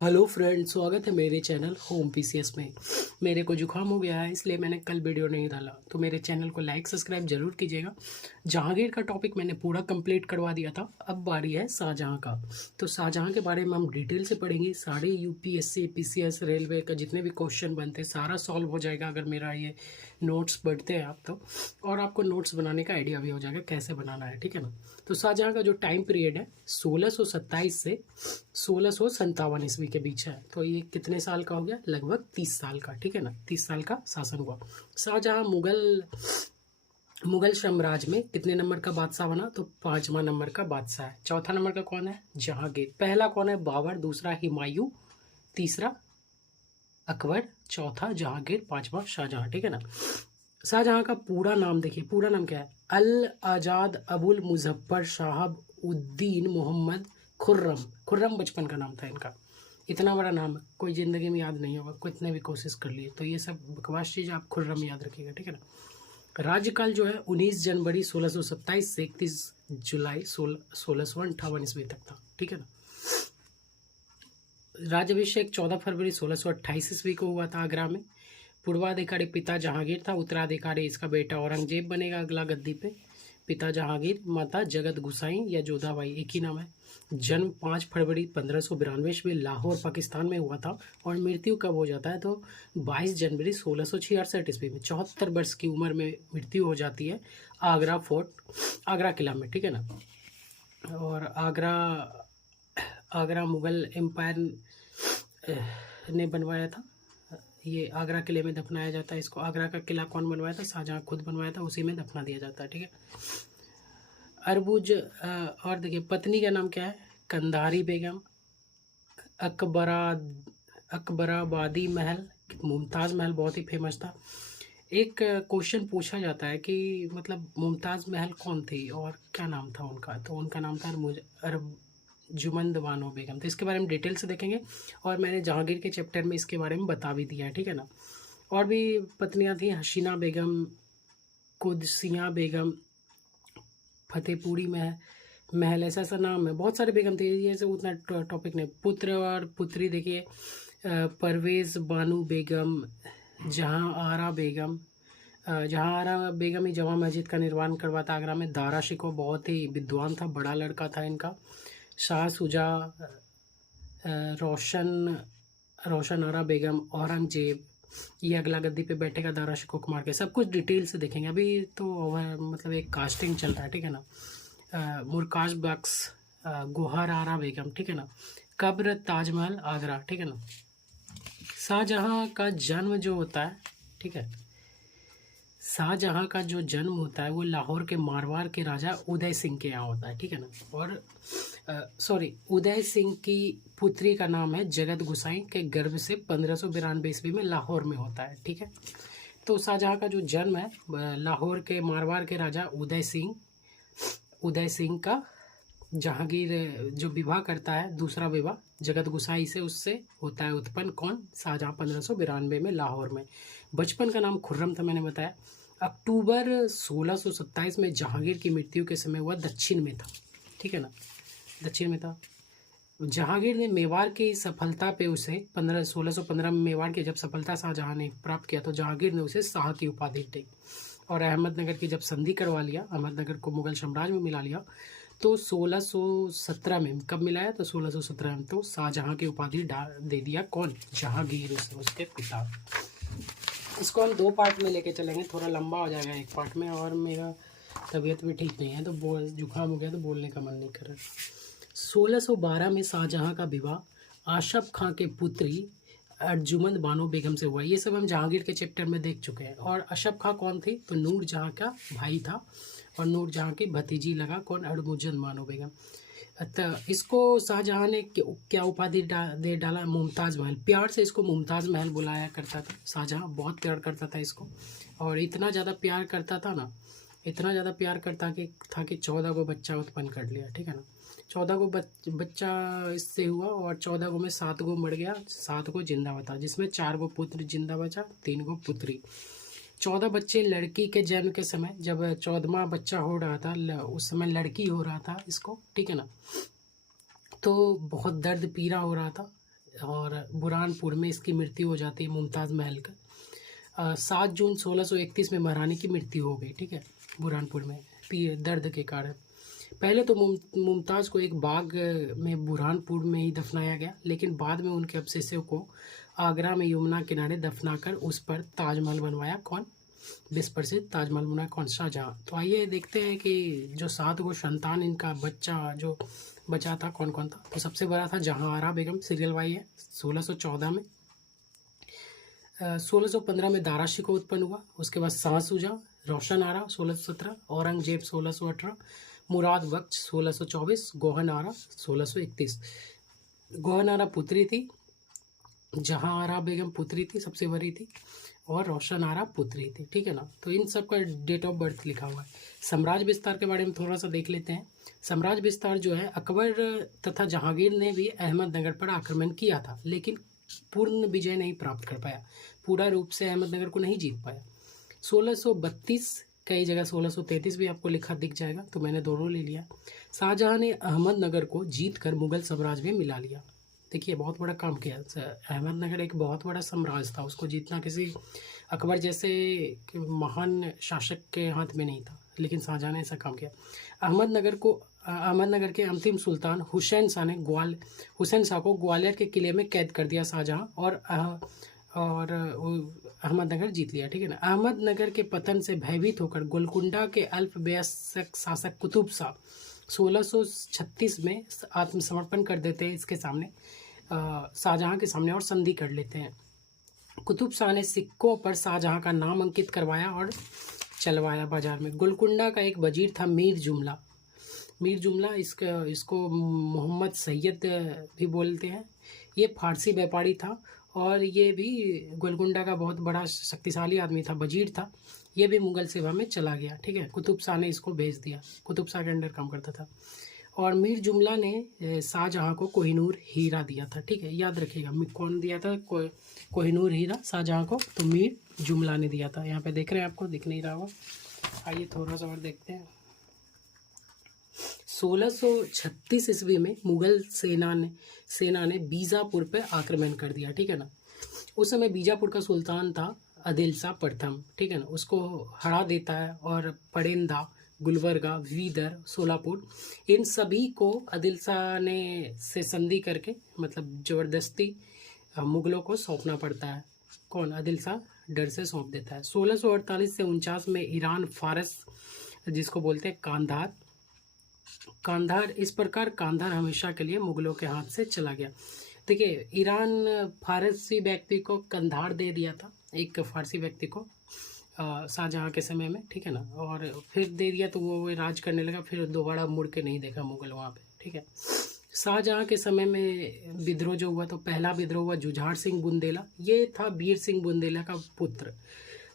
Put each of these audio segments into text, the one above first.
Hello friend, स्वागत है मेरे चैनल होम पीसीएस में। मेरे को जुकाम हो गया है, इसलिए मैंने कल वीडियो नहीं डाला। तो मेरे चैनल को लाइक सब्सक्राइब जरूर कीजिएगा। जहांगीर का टॉपिक मैंने पूरा कंप्लीट करवा दिया था, अब बारी है शाहजहां का। तो शाहजहां के बारे में हम डिटेल से पढ़ेंगे। सारे यूपीएससी पीसीएस रेलवे का जितने भी क्वेश्चन बनते हैं सारा सॉल्व हो जाएगा अगर मेरा ये नोट्स पढ़ते हैं आप तो। और आपको नोट्स बनाने का आइडिया भी हो जाएगा कैसे बनाना है, ठीक है ना। तो शाहजहां का जो टाइम पीरियड है 1627 से 1657 ईस्वी के बीच है। तो ये कितने साल का हो गया? लगभग 30 साल का, ठीक है ना। 30 साल का शासन हुआ। शाहजहां मुगल साम्राज्य में कितने नंबर का बादशाह बना? तो 5वां नंबर का बादशाह है। चौथा नंबर का कौन है? जहांगीर। पहला कौन है? बाबर। दूसरा हुमायूं। तीसरा अकबर। चौथा जहांगीर। पांचवा शाहजहां, ठीक है ना। शाहजहां का पूरा नाम देखिए, पूरा नाम क्या है? अल आजाद अबुल मुजफ्फर शाहब उद्दीन मोहम्मद खुर्रम। खुर्रम बचपन का नाम था इनका। इतना बड़ा नाम कोई ज़िंदगी में याद नहीं होगा, कितने भी कोशिश कर लिए। तो ये सब बकवास चीज़ आप खुर्रम याद रखिएगा, ठीक है ना। राज्यकाल जो है 19 जनवरी 1627 से 31 जुलाई 1658 ईस्वी तक था, ठीक है ना। राज्याभिषेक 14 फरवरी 1628 ईस्वी को हुआ था आगरा में। पूर्वाधिकारी पिता जहांगीर था, उत्तराधिकारी इसका बेटा औरंगजेब बनेगा अगला गद्दी पे। पिता जहांगीर, माता जगत गुसाई या जोधाबाई, एक ही नाम है। जन्म 5 फरवरी 1592 में लाहौर पाकिस्तान में हुआ था। और मृत्यु कब हो जाता है? तो 22 जनवरी 1666 ईस्वी में 74 वर्ष की उम्र में मृत्यु हो जाती है आगरा फोर्ट, आगरा किला में, ठीक है ना। और आगरा मुगल एम्पायर ने बनवाया था। ये आगरा किले में दफनाया जाता है इसको। आगरा का किला कौन बनवाया था? शाहजहां खुद बनवाया था, उसी में दफना दिया जाता है, ठीक है। अरबुज और देखिए पत्नी का नाम क्या है? कंधारी बेगम। अकबरा अकबराबादी महल, मुमताज़ महल बहुत ही फेमस था। एक क्वेश्चन पूछा जाता है कि मतलब मुमताज़ महल कौन थी और क्या नाम था उनका? तो उनका नाम था अर्जुमंद बानो बेगम। तो इसके बारे में डिटेल से देखेंगे। और मैंने जहांगीर के चैप्टर में इसके बारे में बता भी दिया है, ठीक है ना। और भी पत्नियां थी, हसीना बेगम, कुदसिया बेगम, फतेहपुरी महल, ऐसा ऐसा नाम है, बहुत सारे बेगम थे। ये सब उतना टॉपिक नहीं। पुत्र और पुत्री देखिए, परवेज़ बानू बेगम, जहां आरा बेगम। जहां आरा बेगम ही जमा मस्जिद का निर्माण करवाता आगरा में। दारा शिकोह बहुत ही विद्वान था, बड़ा लड़का था इनका। शाह सुजा, रोशन आरा बेगम, औरंगजेब। ये अगला गद्दी पे बैठेगा दारा शिकोह को मार के। सब कुछ डिटेल से देखेंगे। अभी तो मतलब एक कास्टिंग चल रहा है, ठीक है ना। मुरकाश बख्श, गोहर आरा बेगम, ठीक है ना। कब्र ताजमहल आगरा, ठीक है ना। शाहजहां का जन्म जो होता है, ठीक है, शाहजहां का जो जन्म होता है वो लाहौर के मारवाड़ के राजा उदय सिंह के यहाँ होता है, ठीक है ना। और उदय सिंह की पुत्री का नाम है जगत गुसाई के गर्भ से 1592 ईस्वी में लाहौर में होता है, ठीक है। तो शाहजहां का जो जन्म है लाहौर के मारवाड़ के राजा उदय सिंह का जहांगीर जो विवाह करता है, दूसरा विवाह जगत गुसाई से, उससे होता है उत्पन्न कौन? शाहजहां 1592 में लाहौर में। बचपन का नाम खुर्रम था, मैंने बताया। अक्टूबर 1627 में जहांगीर की मृत्यु के समय वह दक्षिण में था, ठीक है ना, दक्षिण में था। जहांगीर ने मेवाड़ की सफलता पे उसे 1615 में मेवाड़ की जब सफलता शाहजहां ने प्राप्त किया तो जहांगीर ने उसे शाह की उपाधि दी। और अहमदनगर की जब संधि करवा लिया, अहमदनगर को मुगल साम्राज्य में मिला लिया, तो 1617 में कब मिलाया? तो 1617 में तो शाहजहां की उपाधि दे दिया कौन? जहांगीर, उसके पिता। इसको हम 2 पार्ट में लेके चलेंगे, थोड़ा लंबा हो जाएगा एक पार्ट में। और मेरा तबीयत भी ठीक नहीं है तो जुकाम हो गया तो बोलने का मन नहीं कर रहा। 1612 में शाहजहां का विवाह आशफ खां के पुत्री अर्जुमंद बानो बेगम से हुआ। ये सब हम जहांगीर के चैप्टर में देख चुके हैं। और अशफ खां कौन थी? तो नूर जहां का भाई था और नूर जहां की भतीजी लगा कौन? अर्जुमंद बानो बेगम। तो इसको शाहजहां ने क्या उपाधि दे डाला? मुमताज़ महल। प्यार से इसको मुमताज़ महल बुलाया करता था शाहजहां, बहुत प्यार करता था इसको। और इतना ज़्यादा प्यार करता था ना, इतना ज़्यादा प्यार करता कि 14 को बच्चा उत्पन्न कर लिया, ठीक है ना। 14 को बच्चा इससे हुआ और 14 को में 7 को मर गया, 7 को जिंदा बचा, जिसमें 4 को पुत्र जिंदा बचा, 3 को पुत्री। 14 बच्चे लड़की के जन्म के समय, जब 14वां बच्चा हो रहा था उस समय लड़की हो रहा था इसको, ठीक है ना। तो बहुत दर्द पीड़ा हो रहा था और बुरहानपुर में इसकी मृत्यु हो जाती है मुमताज़ महल का। 7 जून 1631 में महारानी की मृत्यु हो गई, ठीक है, बुरहानपुर में दर्द के कारण। पहले तो मुमताज़ को एक बाग में बुरहानपुर में ही दफनाया गया, लेकिन बाद में उनके अवशेषों को आगरा में यमुना किनारे दफनाकर उस पर ताजमहल बनवाया। कौन? विश्व प्रसिद्ध ताजमहल बनाया कौन? शाहजहाँ। तो आइए देखते हैं कि जो 7 गो संतान इनका बच्चा जो बचा था कौन कौन था। तो सबसे बड़ा था जहांआरा बेगम, सीरियल वाई है, 1614 में। 1615 में दारा शिकोह उत्पन्न हुआ। उसके बाद शाह शुजा, रोशन आरा 1617, औरंगजेब 1618, मुराद बख्श 1624, गोहन आरा 1631। गोहन आरा पुत्री थी, जहां आरा बेगम पुत्री थी, सबसे बड़ी थी, और रोशन आरा पुत्री थी, ठीक है ना। तो इन सब का डेट ऑफ बर्थ लिखा हुआ है। साम्राज्य विस्तार के बारे में थोड़ा सा देख लेते हैं। साम्राज्य विस्तार जो है, अकबर तथा जहांगीर ने भी अहमदनगर पर आक्रमण किया था, लेकिन पूर्ण विजय नहीं प्राप्त कर पाया, पूरा रूप से अहमदनगर को नहीं जीत पाया। 1632, कई जगह 1633 भी आपको लिखा दिख जाएगा, तो मैंने दोनों ले लिया। शाहजहां ने अहमदनगर को जीत कर मुगल साम्राज्य में मिला लिया। देखिए बहुत बड़ा काम किया। अहमदनगर एक बहुत बड़ा साम्राज्य था, उसको जीतना किसी अकबर जैसे महान शासक के हाथ में नहीं था, लेकिन शाहजहां ने ऐसा काम किया। अहमदनगर के अंतिम सुल्तान हुसैन शाह को ग्वालियर के किले में कैद कर दिया शाहजहां, और अहमदनगर जीत लिया, ठीक है ना। अहमदनगर के पतन से भयभीत होकर गोलकुंडा के अल्पवयस्क शासक कुतुब शाह 1636 में आत्मसमर्पण कर देते हैं इसके सामने, शाहजहां के सामने, और संधि कर लेते हैं। कुतुब शाह ने सिक्कों पर शाहजहां का नाम अंकित करवाया और चलवाया बाजार में। गोलकुंडा का एक वजीर था मीर जुमला, इसको मोहम्मद सैयद भी बोलते हैं। ये फारसी व्यापारी था, और ये भी गोलकुंडा का बहुत बड़ा शक्तिशाली आदमी था, वजीर था। ये भी मुगल सेवा में चला गया, ठीक है। कुतुब शाह ने इसको भेज दिया, कुतुब शाह के अंडर काम करता था। और मीर जुमला ने शाहजहां को कोहिनूर हीरा दिया था, ठीक है, याद रखिएगा। कौन दिया था कोहिनूर हीरा शाहजहां को? तो मीर जुमला ने दिया था। यहाँ पे देख रहे हैं, आपको दिख नहीं रहा होगा। आइए थोड़ा सा और देखते हैं। 1636 ईस्वी में मुगल सेना ने बीजापुर पे आक्रमण कर दिया, ठीक है ना। उस समय बीजापुर का सुल्तान था आदिल शाह प्रथम, ठीक है ना। उसको हरा देता है, और पडेंदा, गुलबर्गा, वीदर, सोलापुर, इन सभी को आदिल शाह ने से संधि करके, मतलब ज़बरदस्ती मुगलों को सौंपना पड़ता है। कौन? आदिल शाह डर से सौंप देता है। 1648 से 49 में ईरान फारस, जिसको बोलते हैं कांधार, इस प्रकार कांधार हमेशा के लिए मुगलों के हाथ से चला गया। देखिए, ईरान फारसी व्यक्ति को कंधार दे दिया था, एक फारसी व्यक्ति को शाहजहां के समय में, ठीक है ना। और फिर दे दिया तो वो राज करने लगा, फिर दोबारा मुड़ के नहीं देखा मुगल वहाँ पे, ठीक है। शाहजहां के समय में विद्रोह जो हुआ, तो पहला विद्रोह हुआ जुझार सिंह बुंदेला। ये था वीर सिंह बुंदेला का पुत्र,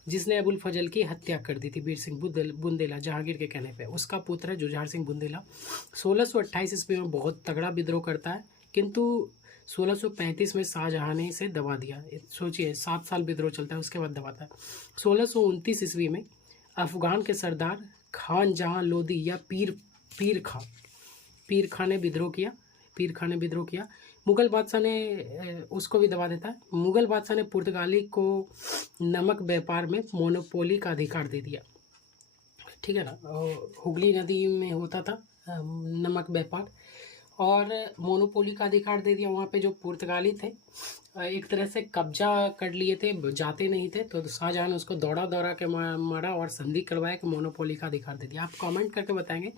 जिसने अबुल फजल की हत्या कर दी थी। वीर सिंह बुंदेला जहांगीर के कहने पे, उसका पुत्र है जुझार सिंह बुंदेला। 1628 ईस्वी में बहुत तगड़ा विद्रोह करता है, किंतु 1635 में शाहजहां ने इसे दबा दिया। सोचिए, 7 साल विद्रोह चलता है, उसके बाद दबाता है। 1629 ईस्वी में अफगान के सरदार खान जहां लोदी या पीर खां ने विद्रोह किया। मुगल बादशाह ने उसको भी दबा देता है। मुगल बादशाह ने पुर्तगाली को नमक व्यापार में मोनोपोली का अधिकार दे दिया, ठीक है ना। हुगली नदी में होता था नमक व्यापार, और मोनोपोली का अधिकार दे दिया। वहाँ पे जो पुर्तगाली थे एक तरह से कब्जा कर लिए थे, जाते नहीं थे, तो शाहजहां ने उसको दौड़ा के मारा और संधि करवाया कि मोनोपोली का अधिकार दे दिया। आप कमेंट करके बताएंगे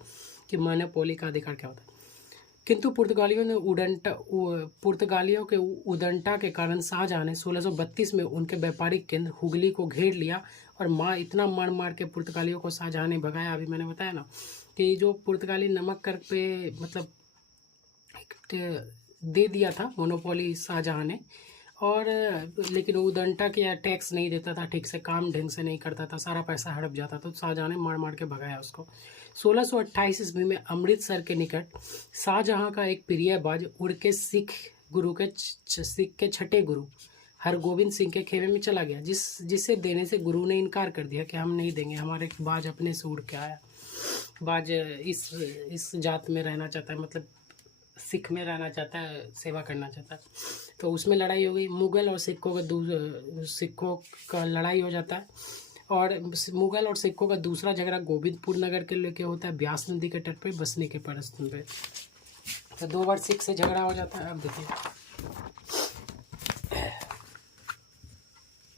कि मोनोपोली का अधिकार क्या होता है। किंतु पुर्तगालियों के उदंटा के कारण शाहजहां ने 1632 में उनके व्यापारिक केंद्र हुगली को घेर लिया, और इतना मार के पुर्तगालियों को शाहजहां ने भगाया। अभी मैंने बताया ना कि जो पुर्तगाली नमक कर पे मतलब दे दिया था मोनोपोली शाहजहां ने, और लेकिन उदंटा के टैक्स नहीं देता था, ठीक से काम ढंग से नहीं करता था, सारा पैसा हड़प जाता, तो शाहजहां ने मार के भगाया उसको। 1628 ईस्वी में अमृतसर के निकट शाहजहां का एक प्रियबाज उड़ के सिख के छठे गुरु हरगोविंद सिंह के खेमे में चला गया, जिसे देने से गुरु ने इनकार कर दिया कि हम नहीं देंगे, हमारे बाज अपने से उड़ के आया, बाज इस जात में रहना चाहता है, मतलब सिख में रहना चाहता है, सेवा करना चाहता है। तो उसमें लड़ाई हो गई, मुगल और सिखों का लड़ाई हो जाता है। और मुगल और सिखों का दूसरा झगड़ा गोविंदपुर नगर के लेके होता है, ब्यास नदी के तट पे बसने के प्रश्न पे। तो 2 बार सिख से झगड़ा हो जाता है। अब देखिए